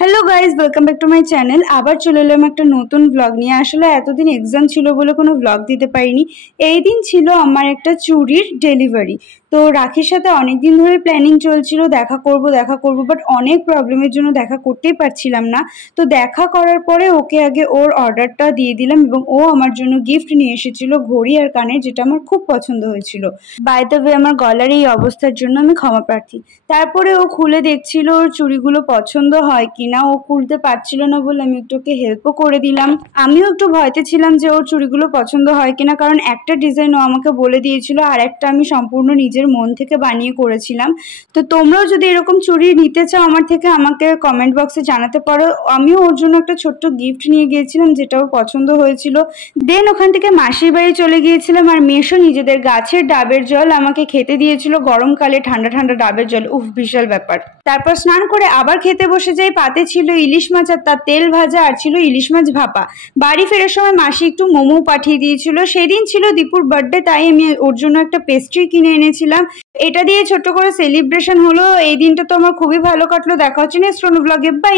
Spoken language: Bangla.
Hello guys, welcome back to my channel. আবার চলে এলাম একটা নতুন ব্লগ নিয়ে। আসলে এতদিন এক্সাম ছিল বলে কোনো ব্লগ দিতে পারিনি। এই দিন ছিল আমার একটা চুড়ির ডেলিভারি। তো রাখির সাথে অনেক দিন ধরে প্ল্যানিং চলছিল দেখা করব, বাট অনেক প্রবলেমের জন্য দেখা করতেই পারছিলাম না। তো দেখা করার পরে ওকে আগে ওর অর্ডারটা দিয়ে দিলাম এবং ও আমার জন্য গিফট নিয়ে এসেছিল ঘড়ি আর কানের, যেটা আমার খুব পছন্দ হয়েছিল। বাই দ্য ওয়ে, আমার গলার এই অবস্থার জন্য আমি ক্ষমা প্রার্থী। তারপরে ও খুলে দেখছিল ওর চুড়িগুলো পছন্দ হয় কিনা। ও খুলতে পারছিল না বলে আমি একটু ওকে হেল্পও করে দিলাম। আমিও একটু ভয়তে ছিলাম যে ওর চুড়িগুলো পছন্দ হয় কিনা, কারণ একটা ডিজাইন ও আমাকে বলে দিয়েছিল আর একটা আমি সম্পূর্ণ নিজের মন থেকে বানিয়ে করেছিলাম। তো তোমরাও যদি এরকম চুড়ি নিতে চাও আমার থেকে, আমাকে কমেন্ট বক্সে জানাতে পারো। আমিও ওর জন্য একটা ছোট্ট গিফট নিয়ে গিয়েছিলাম যেটা ওর পছন্দ হয়েছিল। দেন ওখান থেকে মাসির বাড়ি চলে গিয়েছিলাম আর মেশো নিজেদের গাছের ডাবের জল আমাকে খেতে দিয়েছিল। গরমকালে ঠান্ডা ঠান্ডা ডাবের জল, উফ বিশাল ব্যাপার। তারপর স্নান করে আবার খেতে বসে যাই। পাতে ছিল ইলিশ মাছ আর তার তেল ভাজা, আর ছিল ইলিশ মাছ ভাপা। বাড়ি ফেরার সময় মাসি একটু মোমো পাঠিয়ে দিয়েছিল। সেদিন ছিল দীপুর বার্থডে, তাই আমি ওর জন্য একটা পেস্ট্রি কিনে এনেছিলাম। এটা দিয়ে ছোট্ট করে সেলিব্রেশন হলো। এই দিনটা তো আমার খুবই ভালো কাটলো। দেখা হচ্ছে নেক্সট কোনো ব্লগে। বাই।